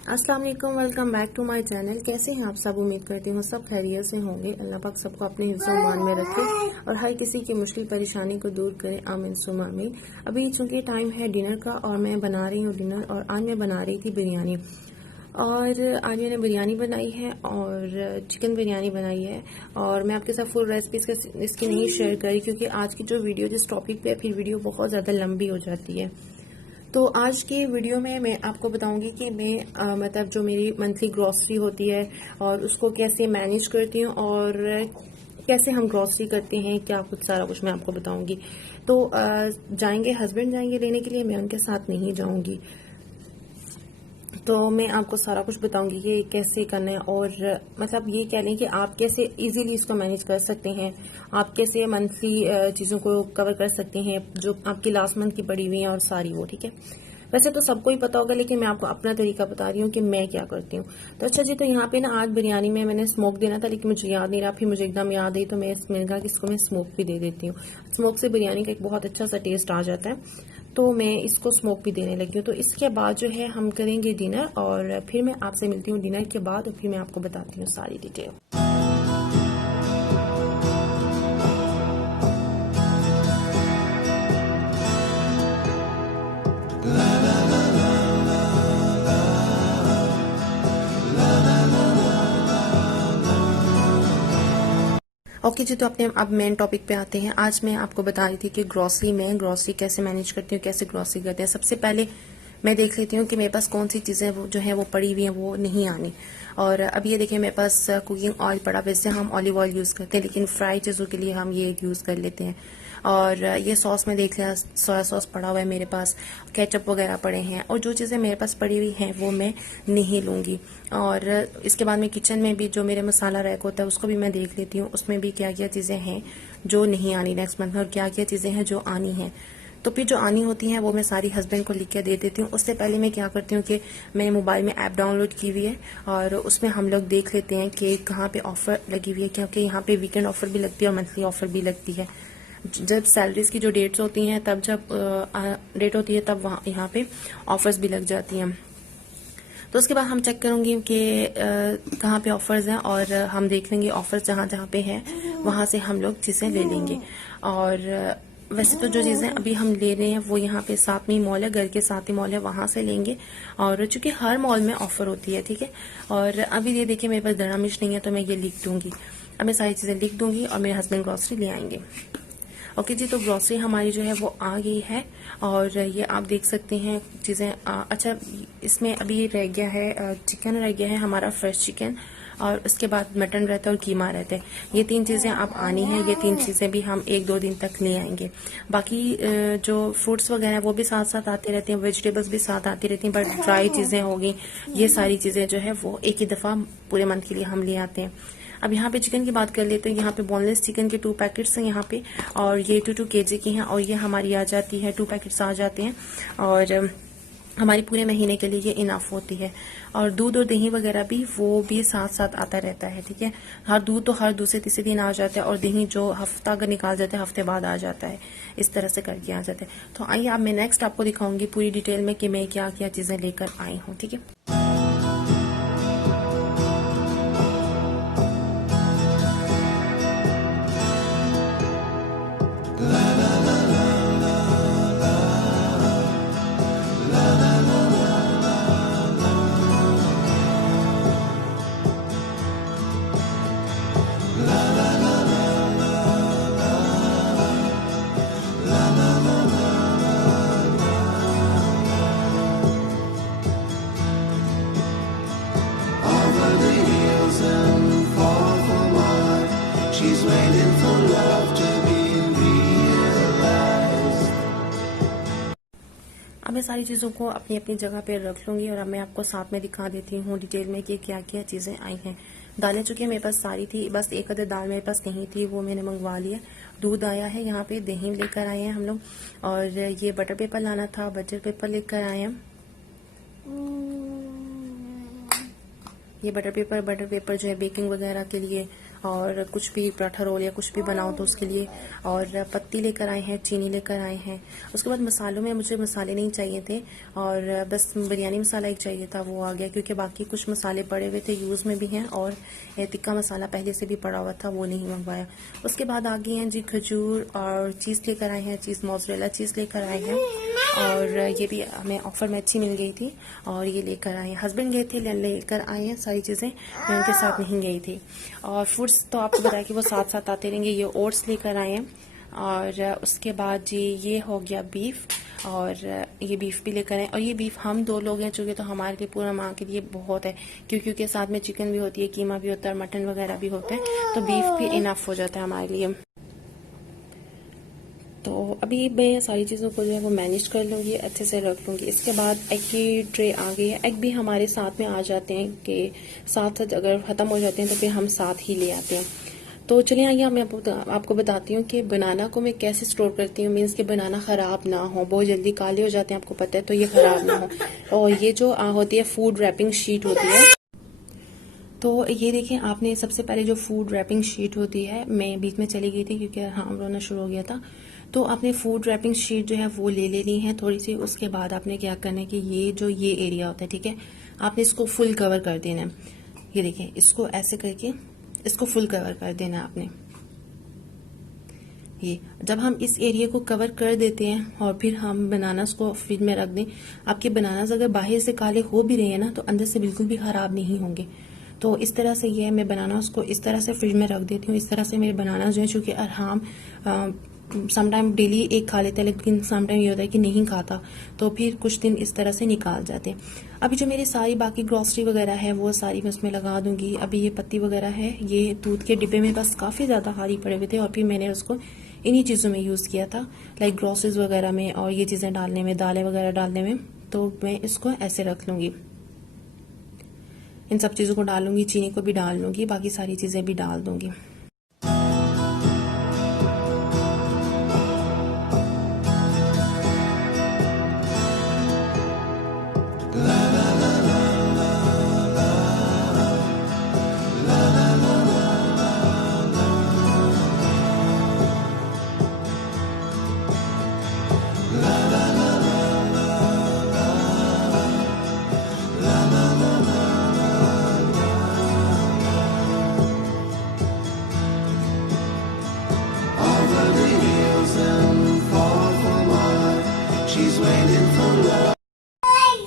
अस्सलाम वालेकुम, welcome back to my channel. कैसे हैं आप सब? उम्मीद करती हूँ सब खैरियत से होंगे। अल्लाह पाक सबको अपने हिफ्ज़-ओ-मान में रखे और हर किसी की मुश्किल परेशानी को दूर करे, आमीन सुम्मा आमीन। अभी चूंकि टाइम है डिनर का और मैं बना रही हूँ डिनर, और आज मैं बना रही थी बिरयानी। और आज मैंने बिरयानी बनाई है और चिकन बिरयानी बनाई है। और मैं आपके साथ फुल रेसिपी इसकी नहीं शेयर करी, क्योंकि आज की जो वीडियो जिस टॉपिक पे है, फिर वीडियो बहुत ज़्यादा लंबी हो जाती है। तो आज की वीडियो में मैं आपको बताऊंगी कि मैं मतलब जो मेरी मंथली ग्रॉसरी होती है और उसको कैसे मैनेज करती हूँ, और कैसे हम ग्रॉसरी करते हैं, क्या कुछ सारा कुछ मैं आपको बताऊंगी। तो जाएंगे, हस्बैंड जाएंगे लेने के लिए, मैं उनके साथ नहीं जाऊंगी। तो मैं आपको सारा कुछ बताऊंगी कि कैसे करना है, और मतलब ये कह लें कि आप कैसे इजीली इसको मैनेज कर सकते हैं, आप कैसे मंथली चीज़ों को कवर कर सकते हैं जो आपकी लास्ट मंथ की पड़ी हुई हैं, और सारी वो ठीक है। वैसे तो सबको ही पता होगा, लेकिन मैं आपको अपना तरीका बता रही हूँ कि मैं क्या करती हूँ। तो अच्छा जी, तो यहाँ पे ना आज बिरयानी में मैंने स्मोक देना था, लेकिन मुझे याद नहीं रहा, फिर मुझे एकदम याद आई, तो मैंने कहा कि इसको मैं स्मोक भी दे देती हूँ। स्मोक से बिरयानी का एक बहुत अच्छा सा टेस्ट आ जाता है, तो मैं इसको स्मोक भी देने लगी हूँ। तो इसके बाद जो है हम करेंगे डिनर, और फिर मैं आपसे मिलती हूँ डिनर के बाद, और फिर मैं आपको बताती हूँ सारी डिटेल। ओके जी, तो अपने अब मेन टॉपिक पे आते हैं। आज मैं आपको बता रही थी कि ग्रॉसरी कैसे मैनेज करती हूँ, कैसे ग्रॉसरी करते हैं। सबसे पहले मैं देख लेती हूँ कि मेरे पास कौन सी चीज़ें वो जो है वो पड़ी हुई हैं, वो नहीं आनी। और अब ये देखिए, मेरे पास कुकिंग ऑयल पड़ा। वैसे हम ऑलिव ऑयल यूज़ करते हैं, लेकिन फ्राई चीज़ों के लिए हम ये यूज़ कर लेते हैं। और ये सॉस में देख लिया, सोया सॉस पड़ा हुआ है मेरे पास, केचप वगैरह पड़े हैं, और जो चीज़ें मेरे पास पड़ी हुई हैं वो मैं नहीं लूँगी। और इसके बाद में किचन में भी जो मेरे मसाला रैक होता है उसको भी मैं देख लेती हूँ, उसमें भी क्या क्या चीज़ें हैं जो नहीं आनी नेक्स्ट मंथ में, और क्या क्या चीज़ें हैं जो आनी हैं। तो फिर जो आनी होती हैं वो मैं सारी हस्बैंड को लिख के दे देती हूँ। उससे पहले मैं क्या करती हूँ कि मैंने मोबाइल में ऐप डाउनलोड की हुई है, और उसमें हम लोग देख लेते हैं कि कहाँ पे ऑफर लगी हुई है, क्योंकि यहाँ पे वीकेंड ऑफर भी लगती है और मंथली ऑफर भी लगती है। जब सैलरीज की जो डेट्स होती हैं, तब जब डेट होती है, तब वहाँ यहाँ पे ऑफर्स भी लग जाती हैं। तो उसके बाद हम चेक करूंगी कि कहाँ पे ऑफर्स हैं, और हम देख लेंगे ऑफर्स जहाँ जहाँ पे है, वहाँ से हम लोग चीज़ें ले लेंगे। और वैसे तो जो चीज़ें अभी हम ले रहे हैं वो यहाँ पे साथ में ही मॉल है, घर के साथ ही मॉल है, वहाँ से लेंगे। और चूंकि हर मॉल में ऑफर होती है, ठीक है। और अभी ये देखिए, मेरे पास दड़ा मिर्च नहीं है, तो मैं ये लिख दूंगी। अब मैं सारी चीज़ें लिख दूंगी और मेरे हस्बैंड ग्रॉसरी ले आएंगे। ओके जी, तो ग्रॉसरी हमारी जो है वो आ गई है, और ये आप देख सकते हैं चीज़ें। अच्छा, इसमें अभी रह गया है चिकन रह गया है हमारा, फ्रेश चिकन, और उसके बाद मटन रहता है और कीमा रहता है। ये तीन चीज़ें अब आनी है, ये तीन चीज़ें भी हम 1-2 दिन तक ले आएंगे। बाकी जो फ्रूट्स वगैरह वो भी साथ साथ आते रहते हैं, वेजिटेबल्स भी साथ आती रहती हैं, बट ड्राई चीज़ें होगी, ये सारी चीज़ें जो है वो एक ही दफ़ा पूरे मंथ के लिए हम ले आते हैं। अब यहाँ पे चिकन की बात कर लेते हैं। यहाँ पे बोनलेस चिकन के 2 पैकेट्स हैं यहाँ पे, और ये 2 kg की हैं, और ये हमारी आ जाती है 2 पैकेट्स आ जाते हैं, और हमारी पूरे महीने के लिए ये इनाफ होती है। और दूध और दही वगैरह भी वो भी साथ साथ आता रहता है, ठीक है। हर दूध तो हर दूसरे तीसरे दिन आ जाता है, और दही जो हफ्ता अगर निकाल जाते हैं हफ्ते बाद आ जाता है, इस तरह से करके आ जाते हैं। तो आइए अब मैं नेक्स्ट आपको दिखाऊंगी पूरी डिटेल में कि मैं क्या क्या चीज़ें लेकर आई हूँ, ठीक है। Over the hills and far from mine, she's waiting for love to be realized. अब मैं सारी चीज़ों को अपनी अपनी जगह पे रख लूंगी, और अब मैं आपको साथ में दिखा देती हूँ डिटेल में कि क्या क्या चीज़ें आई हैं। दालें चूंकि मेरे पास सारी थी, बस एक अदर दाल मेरे पास नहीं थी, वो मैंने मंगवा लिया। दूध आया है यहाँ पे, दही लेकर आए हैं हम लोग, और ये बटर पेपर लाना था, बटर पेपर लेकर आए हैं। ये बटर पेपर जो है बेकिंग वगैरह के लिए, और कुछ भी पराठा रोल या कुछ भी बनाओ तो उसके लिए। और पत्ती लेकर आए हैं, चीनी लेकर आए हैं। उसके बाद मसालों में मुझे मसाले नहीं चाहिए थे और बस बिरयानी मसाला एक चाहिए था, वो आ गया, क्योंकि बाकी कुछ मसाले पड़े हुए थे, यूज़ में भी हैं, और टिक्का मसाला पहले से भी पड़ा हुआ था, वो नहीं मंगवाया। उसके बाद आ गई हैं जी खजूर, और चीज़ लेकर आए हैं, चीज़ मोज़रेला चीज़ लेकर आए हैं, और ये भी हमें ऑफर में अच्छी मिल गई थी, और ये लेकर आए हैं। हस्बैंड गए थे, लेकर आए हैं सारी चीज़ें, मैं उनके साथ नहीं गई थी। और फ्रूट्स तो आपको बताया कि वो साथ साथ आते रहेंगे। ये ओट्स लेकर आए हैं, और उसके बाद जी ये हो गया बीफ, और ये बीफ भी लेकर आए। और ये बीफ हम 2 लोग हैं चूँकि, तो हमारे लिए पूरा माह के लिए बहुत है, क्योंकि साथ में चिकन भी होती है, कीमा भी होता है, मटन वगैरह भी होता है, तो बीफ भी इनफ हो जाता है हमारे लिए। तो अभी मैं सारी चीज़ों को जो है वो मैनेज कर लूँगी, अच्छे से रख लूँगी। इसके बाद एग की ट्रे आ गई है। एग भी हमारे साथ में आ जाते हैं कि साथ साथ अगर ख़त्म हो जाते हैं तो फिर हम साथ ही ले आते हैं। तो चलिए आइए मैं आपको बताती हूँ कि बनाना को मैं कैसे स्टोर करती हूँ, मीन्स कि बनाना ख़राब ना हो, बहुत जल्दी काले हो जाते हैं आपको पता है, तो ये ख़राब ना हो। और ये जो होती है फूड रैपिंग शीट होती है, तो ये देखें आपने सबसे पहले जो फूड रैपिंग शीट होती है, मैं बीच में चली गई थी क्योंकि हाँ रोना शुरू हो गया था, तो आपने फूड रैपिंग शीट जो है वो ले लेनी है थोड़ी सी। उसके बाद आपने क्या करना है कि ये एरिया होता है, ठीक है, आपने इसको फुल कवर कर देना है। ये देखें, इसको ऐसे करके इसको फुल कवर कर देना है आपने। ये जब हम इस एरिया को कवर कर देते हैं और फिर हम बनानास को फ्रिज में रख दें, आपके बनानास अगर बाहर से काले हो भी रहे हैं ना, तो अंदर से बिल्कुल भी खराब नहीं होंगे। तो इस तरह से ये है, मैं बनानास को इस तरह से फ्रिज में रख देती हूँ। इस तरह से मेरे बनानास जो है, चूंकि हम समटाइम डेली एक खा लेते हैं, लेकिन समटाइम ये होता है कि नहीं खाता, तो फिर कुछ दिन इस तरह से निकाल जाते हैं। अभी जो मेरी सारी बाकी ग्रॉसरी वगैरह है वो सारी मैं उसमें लगा दूंगी। अभी ये पत्ती वगैरह है, ये दूध के डिब्बे में बस काफ़ी ज़्यादा हारी पड़े हुए थे, और फिर मैंने उसको इन्हीं चीज़ों में यूज़ किया था, लाइक ग्रॉसरीज वगैरह में, और ये चीज़ें डालने में, दालें वगैरह डालने में। तो मैं इसको ऐसे रख लूँगी, इन सब चीज़ों को डालूंगी, चीनी को भी डाल लूँगी, बाकी सारी चीज़ें भी डाल दूँगी।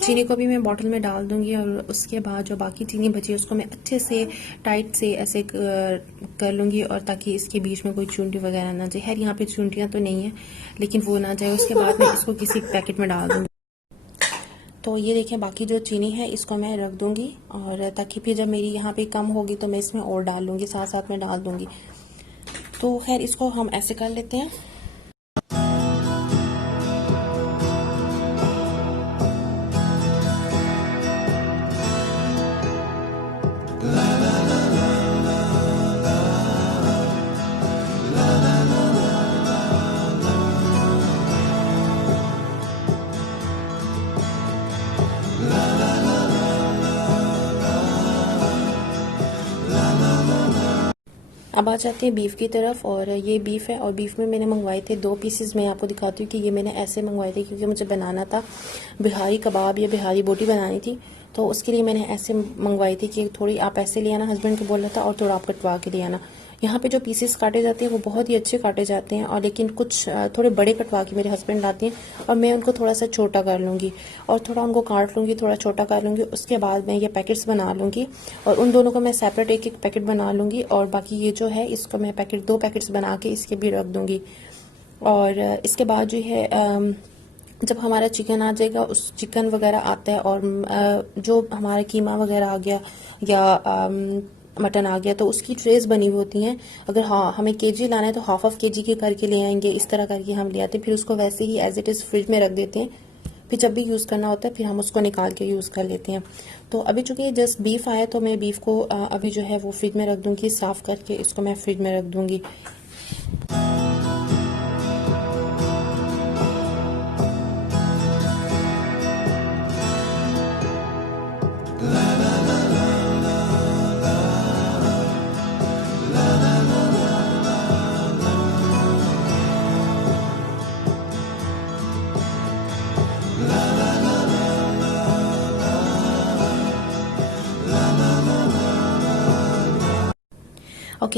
चीनी को भी मैं बॉटल में डाल दूंगी, और उसके बाद जो बाकी चीनी बची है उसको मैं अच्छे से टाइट से ऐसे कर लूंगी, और ताकि इसके बीच में कोई चूंटी वगैरह ना जाए। खैर यहाँ पे चूंटियाँ तो नहीं है, लेकिन वो ना जाए। उसके बाद मैं इसको किसी पैकेट में डाल दूंगी। तो ये देखें, बाकी जो चीनी है इसको मैं रख दूंगी, और ताकि फिर जब मेरी यहाँ पे कम होगी तो मैं इसमें और डाल लूंगी, साथ साथ में डाल दूंगी। तो खैर इसको हम ऐसे कर लेते हैं। अब आ जाते हैं बीफ की तरफ, और ये बीफ है, और बीफ में मैंने मंगवाए थे 2 पीसेस। मैं आपको दिखाती हूँ कि ये मैंने ऐसे मंगवाए थे क्योंकि मुझे बनाना था बिहारी कबाब या बिहारी बोटी बनानी थी, तो उसके लिए मैंने ऐसे मंगवाई थी कि थोड़ी आप ऐसे ले आना, हस्बैंड को बोला था, और थोड़ा आप कटवा के ले आना। यहाँ पे जो पीसेस काटे जाते हैं वो बहुत ही अच्छे काटे जाते हैं, और लेकिन कुछ थोड़े बड़े कटवा के मेरे हस्बैंड लाते हैं, और मैं उनको थोड़ा सा छोटा कर लूँगी, और थोड़ा उनको काट लूँगी, थोड़ा छोटा कर लूँगी। उसके बाद मैं ये पैकेट्स बना लूँगी, और उन दोनों को मैं सेपरेट एक एक पैकेट बना लूँगी, और बाकी ये जो है इसको मैं 2 पैकेट्स बना के इसके भी रख दूँगी। और इसके बाद जो है जब हमारा चिकन आ जाएगा, उस चिकन वगैरह आता है, और जो हमारा कीमा वगैरह आ गया या मटन आ गया, तो उसकी ट्रेस बनी हुई होती हैं। अगर हाँ हमें केजी लाना है तो हाफ केजी के करके ले आएंगे, इस तरह करके हम ले आते हैं, फिर उसको वैसे ही एज इट इज़ फ्रिज में रख देते हैं। फिर जब भी यूज़ करना होता है फिर हम उसको निकाल के यूज़ कर लेते हैं। तो अभी चूंकि जस्ट बीफ आया, तो मैं बीफ को अभी जो है वो फ्रिज में रख दूँगी, साफ़ करके इसको मैं फ्रिज में रख दूँगी। La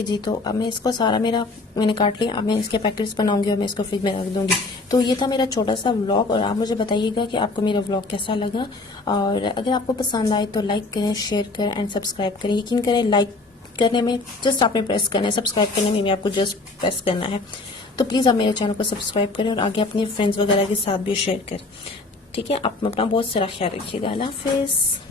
है जी, तो अब मैं इसको सारा मैंने काट लिया। अब मैं इसके पैकेट्स बनाऊंगी और मैं इसको फ्रिज में रख दूंगी। तो ये था मेरा छोटा सा व्लॉग, और आप मुझे बताइएगा कि आपको मेरा व्लॉग कैसा लगा। और अगर आपको पसंद आए तो लाइक करें, शेयर करें एंड सब्सक्राइब करें। यकीन करें, लाइक करने में जस्ट आपने प्रेस करना है, सब्सक्राइब करने में भी आपको जस्ट प्रेस करना है। तो प्लीज़ आप मेरे चैनल को सब्सक्राइब करें और आगे अपने फ्रेंड्स वगैरह के साथ भी शेयर करें। ठीक है, आप अपना बहुत सारा ख्याल रखिएगा। अल्लाह हाफिज़।